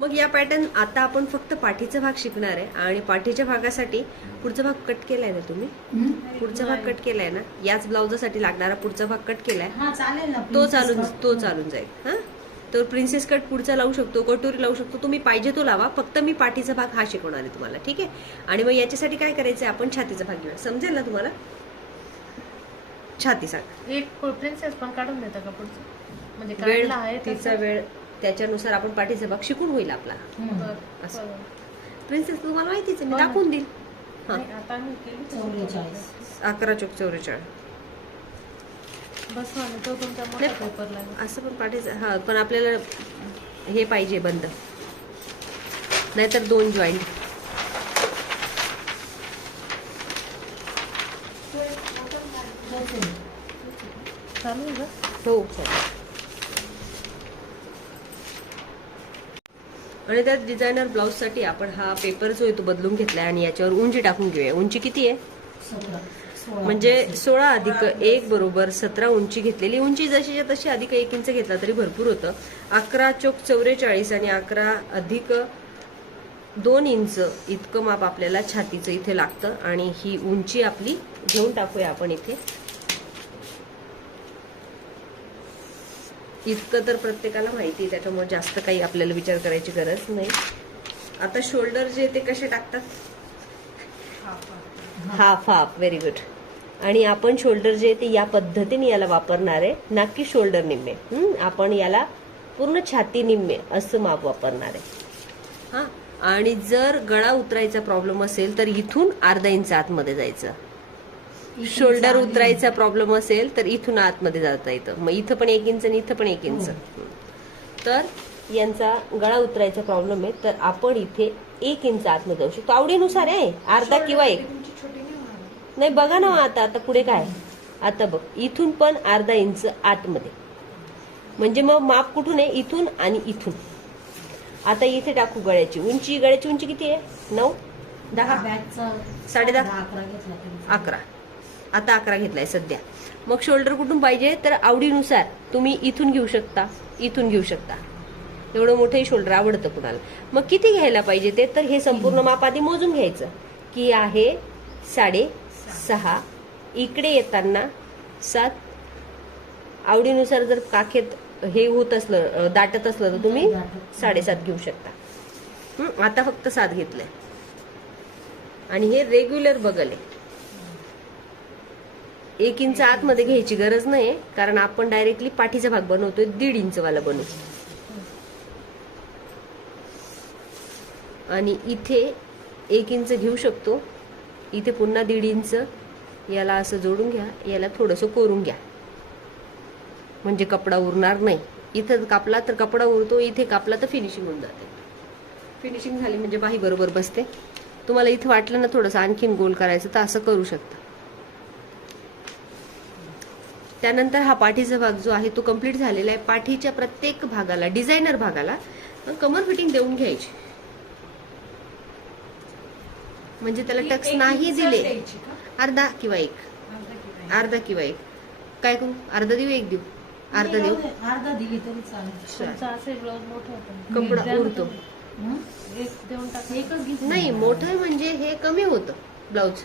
मग या पॅटर्न आता आपण फक्त पाठीचा भाग शिकणार आहे आणि पाठीच्या भागासाठी पुढचा भाग कट केलाय ना तुम्ही? पुढचा भाग कट केलाय ना? याच ब्लाउजासाठी लागणारा पुढचा भाग कट केलाय. हा चालेल ना तो चालून. तो चालून जाईल हा? तर प्रिन्सेस कट पुढचा लावू शकतो कटोरी लावू शकतो तुम्ही पाहिजे तो लावा. फक्त मी पाठीचा भाग हा शिकवणार आहे तुम्हाला ठीक आहे? आणि मग याच्यासाठी काय करायचं आहे आपण छातीचा भाग घेऊया. समजेल ना तुम्हाला? छाती सांग एक प्रिन्सेस पण काढून देता का पुढचं? म्हणजे तिचा वेळ त्याच्यानुसार आपण पाठीचा भाग शिकून होईल आपला. असं. प्रिन्सेस तुम्हाला माहितीच आहे मी. दाखवून देईल. हा. नाही, आता आम्ही केली चौवेचाळीस अकरा चौक चौवेचाळीस असं पण पाठीचं हा पण आपल्याला हे पाहिजे बंद. नाहीतर दोन जॉईंट चालू हो. चालेल आणि त्या डिझायनर ब्लाऊजसाठी आपण हा पेपर जो आहे तो बदलून घेतलाय आणि याच्यावर उंची टाकून घेऊया. उंची किती आहे? म्हणजे सोळा अधिक एक बरोबर सतरा उंची घेतलेली. उंची जशीच्या तशी अधिक एक इंच घेतला तरी भरपूर होतं. अकरा चोक चौवेचाळीस आणि अकरा अधिक दोन इंच इतकं माप आपल्याला छातीचं इथे लागतं. आणि ही उंची आपली घेऊन टाकूया आपण इथे. इतकं तर प्रत्येकाला माहिती आहे त्याच्यामुळे जास्त काही आपल्याला विचार करायची गरज नाही. आता शोल्डर जे ते कसे टाकतात? हाफ हाफ व्हेरी गुड आणि आपण शोल्डर जे आहे ते या पद्धतीने याला वापरणार आहे ना की शोल्डर निम्मे. आपण याला पूर्ण छाती निम्मे असं माप वापरणार आहे. हा आणि जर गळा उतरायचा प्रॉब्लेम असेल तर इथून अर्धा इंच आतमध्ये जायचं. शोल्डर उतरायचा प्रॉब्लेम असेल तर इथून आतमध्ये जाता येतं. मग इथं पण एक इंच आणि इथं पण एक इंच. तर यांचा गळा उतरायचा प्रॉब्लेम आहे. तर आपण इथे एक इंच आतमध्ये जाऊ शकतो. आवडीनुसार आहे. अर्धा किंवा एक. नाही बघा ना आता आता पुढे काय? आता बघ. इथून पण अर्धा इंच आतमध्ये. म्हणजे मग माप कुठून आहे? इथून आणि इथून. आता इथे टाकू गळ्याची उंची. गळ्याची उंची किती आहे? नऊ? दहा. साडे दहा. अकरा घेतला तरी अकरा. आता अकरा घेतलाय सध्या. मग शोल्डर कुठून पाहिजे? तर आवडीनुसार तुम्ही इथून घेऊ शकता इथून घेऊ शकता. एवढं मोठंही शोल्डर आवडतं कुणाला. मग किती घ्यायला पाहिजे ते? तर हे संपूर्ण माप आधी मोजून घ्यायचं. की आहे साडे सहा. इकडे येताना सात. आवडीनुसार जर काखेत हे होत असलं दाटत असलं तर तुम्ही साडेसात घेऊ शकता. आता फक्त सात घेतलंय. आणि हे रेग्युलर बगल आहे. एक इंच आतमध्ये घ्यायची गरज नाही कारण आपण डायरेक्टली पाठीचा भाग बनवतोय दीड इंचवाला बनवू आणि इथे एक इंच घेऊ शकतो. इथे पुन्हा दीड इंच. याला असं जोडून घ्या. याला थोडंसं कोरून घ्या. म्हणजे कपडा उरणार नाही. इथं कापला तर कपडा उरतो इथे कापला तर फिनिशिंग होऊन जाते. फिनिशिंग झाली म्हणजे बाही बरोबर बसते. तुम्हाला इथं वाटलं ना थोडंसं आणखीन गोल करायचं तर असं करू शकता. त्यानंतर हा पाठीचा भाग जो आहे तो कंप्लीट झालेला आहे. पाठीच्या प्रत्येक भागाला डिझायनर भागाला कमर फिटिंग देऊन घ्यायची. म्हणजे त्याला टक्स नाही दिले. अर्धा किंवा एक. अर्धा किंवा एक. काय करू? अर्धा देऊ एक देऊ? अर्धा देऊ? अर्धा दिली तरी चालेल. तुमचा असे ब्लाऊज मोठं होतं. कपडा उरतो? तुम्ही. एक देऊन टाका. एकच घेतली. नाही मोठं म्हणजे हे कमी होतं ब्लाऊज.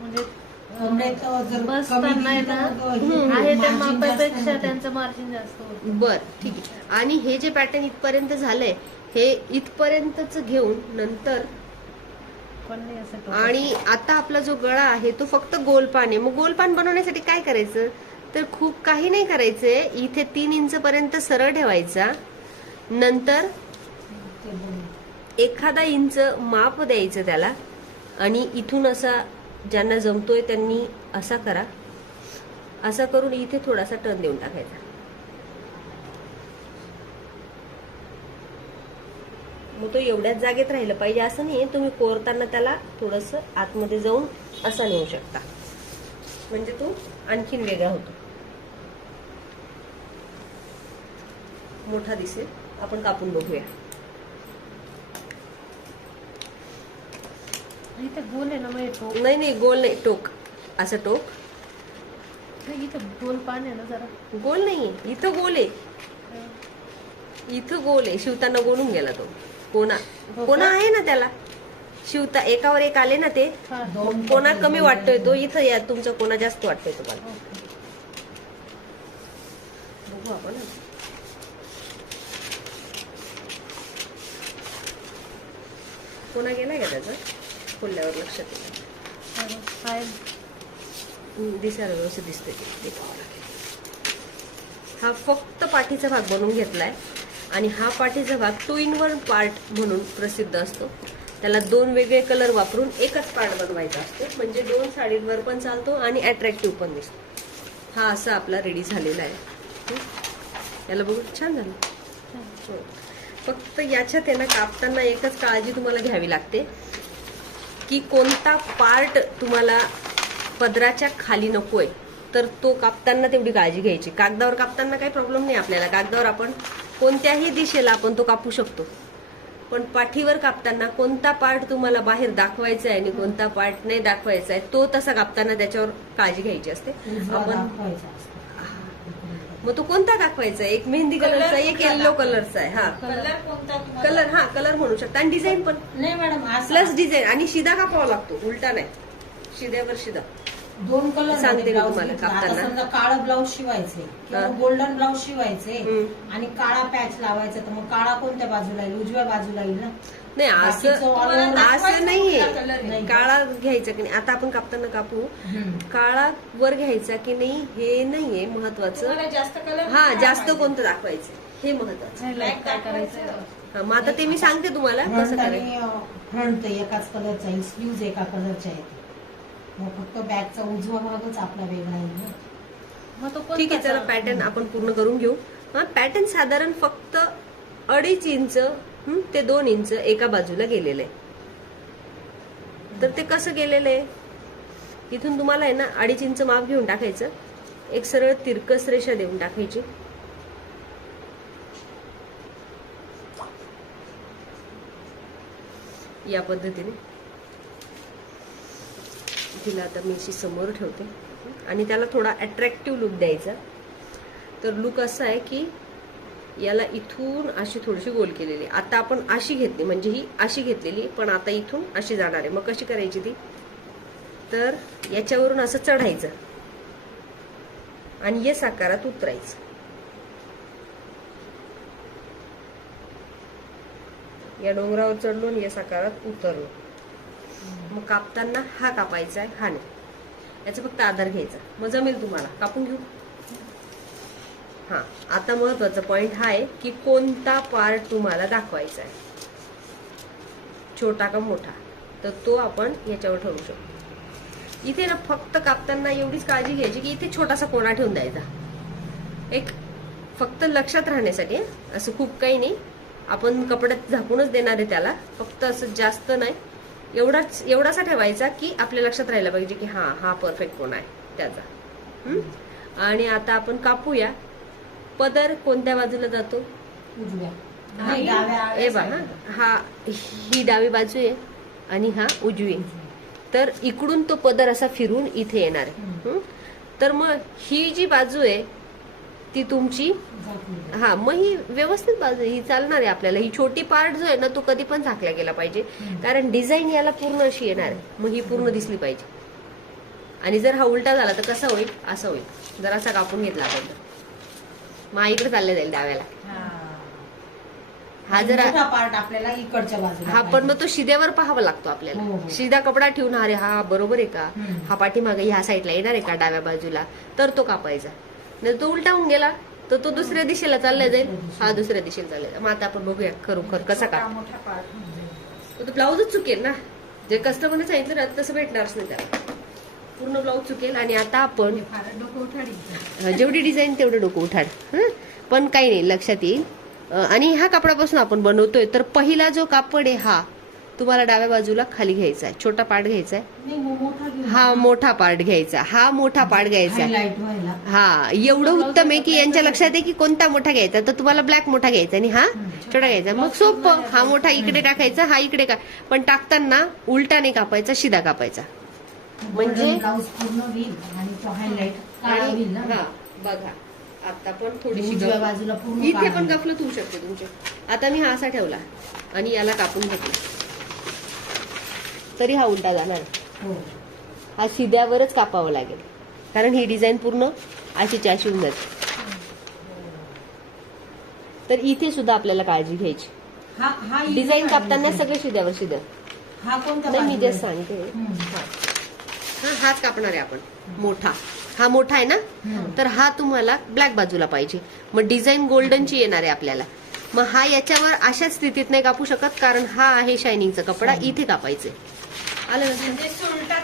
म्हणजे बसताना कमी आहे दिली ना, तर आहे त्या margin जास्त मापापेक्षा होतं. त्यांचं मार्जिन जास्त होतं. बर ठीक आहे. आणि हे जे पॅटर्न इथपर्यंत झालंय हे इथपर्यंतच घेऊन नंतर पण नाही असं टोकाचं. आणि आता आपला जो गळा आहे तो फक्त गोलपान आहे. मग गोलपान बनवण्यासाठी काय करायचं? तर खूप काही नाही करायचंय इथे तीन इंच पर्यंत सरळ ठेवायचा. नंतर ते बघ. एखादा इंच माप द्यायचं त्याला. आणि इथून असा ज्यांना जमतोय त्यांनी असा करा. असा करून इथे थोडासा टर्न देऊन टाकायचा. मग तो एवढ्याच जागेत राहिलं पाहिजे असं नाही तुम्ही कोरताना त्याला थोडस आतमध्ये जाऊन असा नेऊ शकता. म्हणजे तो आणखीन वेगळा होतो. मोठा दिसेल. आपण कापून बघूया. इथे गोल आहे ना हे टोक? नाही नाही गोल नाही टोक. असं टोक. नाही, इथे गोल पान आहे ना जरा. गोल नाहीये इथं गोल आहे. इथं गोल आहे. शिवताना गोलून गेला तो. कोणा कोणा आहे ना त्याला? शिवता एकावर एक आले ना ते? हा. दोन कोणा कमी वाटतोय तो? इथं या तुमचा कोणा जास्त वाटतोय तुम्हाला? ओके. बघू आपण कोणा गेलाय का त्याचा? खोलल्यावर लक्षात हा, काय दिसायला व्यवस्थित दिसतंय ते. हा फक्त पाठीचा भाग बनवून घेतलाय आणि हा पाठीचा भाग टू इन वन पार्ट म्हणून प्रसिद्ध असतो. त्याला दोन वेगळे कलर वापरून एकच पार्ट बनवायचा असतो. म्हणजे दोन साडींवर पण चालतो आणि अट्रॅक्टिव्ह पण दिसतो. हा असा आपला रेडी झालेला आहे. याला बघू. छान झालं. हो. फक्त याच्यात आहे ना कापताना एकच काळजी तुम्हाला घ्यावी लागते. की कोणता पार्ट तुम्हाला पदराच्या खाली नकोय तर तो कापताना तेवढी काळजी घ्यायची. कागदावर कापताना काही प्रॉब्लेम नाही आपल्याला. कागदावर आपण कोणत्याही दिशेला आपण तो कापू शकतो. पण पाठीवर कापताना कोणता पार्ट तुम्हाला बाहेर दाखवायचा आहे आणि कोणता पार्ट नाही दाखवायचा आहे तो तसा कापताना त्याच्यावर काळजी घ्यायची असते. आपण. मग तो कोणता दाखवायचा आहे? एक मेहंदी कलरचा एक येल्लो कलरचा आहे हा. कलर कोणता? कलर हा कलर म्हणू शकता. आणि डिझाईन पण. नाही मॅडम प्लस डिझाईन आणि शिदा कापावा लागतो? उलटा नाही. शिद्यावर शिदा. दोन कलर सांगते मी तुम्हाला कापताना. समजा काळं ब्लाऊज शिवायचे किंवा हा. गोल्डन ब्लाऊज शिवायचे हम्म. आणि काळा पॅच लावायचा तर मग काळा कोणत्या बाजूला येईल? उजव्या बाजूला येईल ना? नाही बाकीचं असं असं नाहीये. नाही. काळा घ्यायचा की नाही? आता आपण कापताना कापू. हम्म. काळा वर घ्यायचा की नाही हे नाहीये महत्वाचं. जास्त कलर हा जास्त कोणतं दाखवायचं? हे महत्वाचं. नाही, काय करायचं? हा, मग आता ते मी सांगते तुम्हाला कसं फ्रंट करायचं. आणि फ्रंट एकाच कलरचा येईल स्लीव्ज एका कलरच्या आहेत. मग फक्त बॅगचा उजवा भागच आपला वेगळा येईल ना. मग तो ठीक आहे चला पॅटर्न आपण पूर्ण करून घेऊ. हा पॅटर्न साधारण फक्त अडीच इंच हं, ते दोन इंच एका बाजूला गेलेलं आहे. तर ते कसं गेलेलं आहे? इथून तुम्हाला आहे ना अडीच इंच माप घेऊन टाकायचं. एक सरळ तिरकस रेषा देऊन टाकायची. या पद्धतीने. तिला आता मी अशी समोर ठेवते. आणि त्याला थोडा अट्रॅक्टिव्ह लुक द्यायचा. तर लुक असा आहे की याला इथून अशी थोडीशी गोल केलेली आता आपण अशी घेतली म्हणजे ही अशी घेतलेली पण आता इथून अशी जाणार आहे. मग कशी करायची ती? तर याच्यावरून असं चढायचं. आणि या साकारात उतरायचं. या डोंगरावर चढलो आणि या साकारात उतरलो. मग कापताना हा कापायचा आहे हा नाही याचा फक्त आधार घ्यायचा. मग जमेल तुम्हाला. कापून घेऊ. हा आता महत्त्वाचा पॉइंट हा आहे की कोणता पार्ट तुम्हाला दाखवायचा आहे. छोटा का मोठा? तर तो आपण याच्यावर ठरवू शकतो. इथे ना फक्त कापताना एवढीच काळजी घ्यायची की इथे छोटासा कोणा ठेवून द्यायचा. एक फक्त लक्षात राहण्यासाठी असं खूप काही नाही. आपण कपड्यात झाकूनच देणार आहे त्याला. फक्त असं जास्त नाही. एवढाच एवढासा ठेवायचा की आपल्या लक्षात राहायला पाहिजे की हा हा परफेक्ट कोण आहे त्याचा? आणि आता आपण कापूया. पदर कोणत्या बाजूला जातो? हा, ए बा हा हा डावी बाजू आहे आणि हा उजवी. तर इकडून तो पदर असा फिरून इथे येणार आहे? तर मग ही जी बाजू आहे ती तुमची हा मग ही व्यवस्थित बाजू ही चालणार आहे आपल्याला ही छोटी पार्ट जो आहे ना तो कधी पण झाकला गेला पाहिजे कारण डिझाईन याला पूर्ण अशी येणार आहे मग ही पूर्ण दिसली पाहिजे आणि जर हा उलटा झाला तर कसा होईल असा होईल जर असा कापून घेतला आपण तर मग इकडे चालले जाईल डाव्याला हा जरा पार्ट आपल्याला इकडच्या बाजूला हा पण मग तो शिद्यावर पाहावा लागतो आपल्याला शिदा कपडा ठेवून अरे हा बरोबर आहे का हा पाठीमागे ह्या साईडला येणार आहे का डाव्या बाजूला तर तो कापायचा नाही तो उलटाहून गेला. तर तो दुसऱ्या दिशेला चालला जाईल. हा दुसऱ्या दिशेला चालला जाईल. मग आता आपण बघूया खरोखर कसा का. तो ब्लाऊजच चुकेल ना. जे कस्टमरने सांगितलं ना तसं भेटणारच नाही त्याला. पूर्ण ब्लाऊज चुकेल आणि आता आपण जेवढी डिझाईन तेवढं डोकं उठाड. पण काही नाही लक्षात येईल. आणि ह्या कापडापासून आपण बनवतोय तर पहिला जो कापड आहे हा तुम्हाला डाव्या बाजूला खाली घ्यायचा आहे छोटा पार्ट घ्यायचा आहे हा मोठा पार्ट घ्यायचा. हा मोठा पार्ट घ्यायचा. आहे हा एवढं उत्तम आहे की यांच्या लक्षात आहे की कोणता मोठा घ्यायचा? तर तुम्हाला ब्लॅक मोठा घ्यायचा आणि हा छोटा घ्यायचा. मग सोपं. हा मोठा इकडे टाकायचा हा इकडे का पण टाकताना उलटा नाही कापायचा शिदा कापायचा. म्हणजे- तो हा बघा. आता पण थोडीशी बाजूला इथे पण. गफलत होऊ शकते तुमचे. आता मी हा असा ठेवला आणि याला कापून घेतला. तरी हा उलटा जाणार. हो. हा शिद्यावरच कापावं लागेल. कारण ही डिझाईन पूर्ण अशीची अशी होऊन जाते. तर इथे सुद्धा आपल्याला काळजी घ्यायची. डिझाईन. कापताना सगळे शिद्यावर शिद्या हा नाही मी जस्ट सांगते. हा. हाच कापणार आहे आपण. मोठा. हा मोठा आहे ना. तर हा तुम्हाला ब्लॅक बाजूला पाहिजे. मग डिझाईन गोल्डनची येणार आहे आपल्याला. मग हा याच्यावर अशाच स्थितीत नाही कापू शकत कारण हा आहे शायनिंगचा कपडा इथे कापायचे? म्हणजे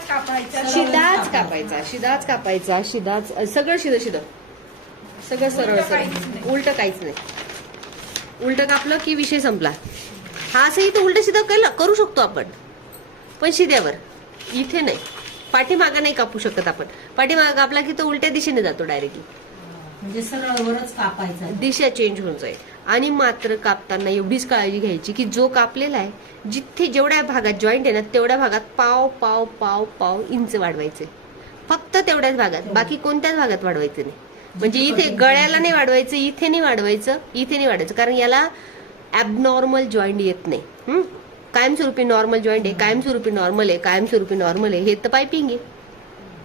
कापायचा शिदाच कापायचा. शिदाच कापायचा शिदाच सगळं शिद शिद. सगळं सरळ उलटं सरळ काहीच नाही. उलट काहीच नाही. उलट कापलं की विषय संपला. हा असंही तर उलट शिदा केलं करू शकतो आपण. पण शिद्यावर इथे नाही. पाठीमागा नाही कापू शकत आपण. पाठीमागा कापला की तो उलट्या दिशेने जातो डायरेक्टली म्हणजे सरळवरच कापायचा दिशा चेंज होऊन जाईल. आणि मात्र कापताना एवढीच काळजी घ्यायची की जो कापलेला आहे जिथे जेवढ्या भागात जॉईंट आहे ना तेवढ्या भागात पाव पाव पाव पाव इंच वाढवायचे. फक्त तेवढ्याच भागात बाकी कोणत्याच भागात वाढवायचं नाही. म्हणजे इथे गळ्याला नाही वाढवायचं इथे नाही वाढवायचं इथे नाही वाढवायचं. कारण याला ॲबनॉर्मल जॉईंट येत नाही? कायमस्वरूपी नॉर्मल जॉईंट आहे कायमस्वरूपी नॉर्मल आहे कायमस्वरूपी नॉर्मल आहे. हे तर पायपिंग आहे.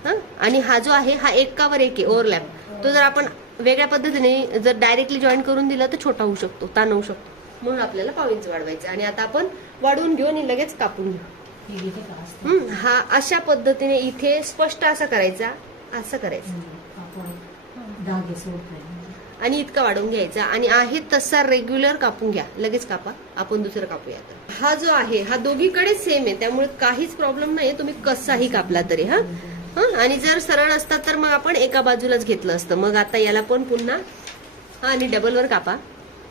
हं? आणि हा जो आहे हा एकावर एक आहे ओव्हरलॅप तो जर आपण वेगळ्या पद्धतीने जर डायरेक्टली जॉईन करून दिलं तर छोटा होऊ शकतो ताण होऊ शकतो. म्हणून आपल्याला पाव इंच वाढवायचं. आणि आता आपण वाढवून घेऊ आणि लगेच कापून घेऊ. हा अशा पद्धतीने इथे स्पष्ट असा करायचा असं करायचं. आणि इतका वाढवून घ्यायचा. आणि आहे तसा रेग्युलर कापून घ्या. लगेच कापा. आपण दुसरं कापूया हा जो आहे हा दोघीकडे सेम आहे. त्यामुळे काहीच प्रॉब्लेम नाही तुम्ही कसाही कापला तरी हा? आणि जर सरळ असतात तर मग आपण एका बाजूलाच घेतलं असतं. मग आता याला पण पुन्हा हा आणि डबलवर कापा.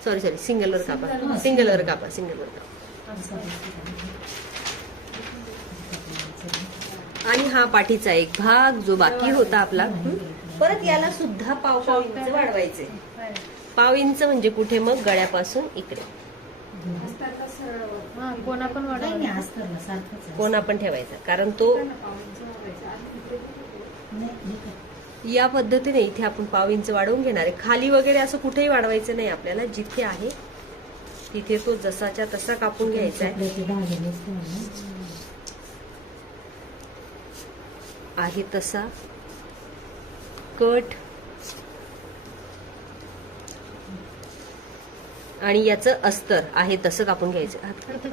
सॉरी सॉरी सिंगलवर कापा. सिंगलवर कापा सिंगलवर कापा. आणि हा पाठीचा एक भाग जो बाकी होता आपला? परत याला सुद्धा पाव पाव इंच वाढवायचे. पाव इंच म्हणजे कुठे? मग गळ्यापासून इकडे. हा कोणा पण ठेवायचा. कारण तो? या पद्धतीने इथे आपण पाव इंच वाढवून घेणार आहे. खाली वगैरे असं कुठेही वाढवायचं नाही आपल्याला. जिथे आहे तिथे तो जसाच्या तसा कापून घ्यायचा आहे. आहे तसा. कट. आणि याचं अस्तर आहे तसं कापून घ्यायचं. हात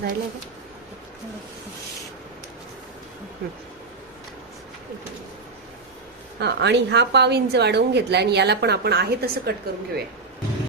राहिलंय का? आणि हा पाव इंच वाढवून घेतला आणि याला पण आपण आहे तसं कट करून घेऊया.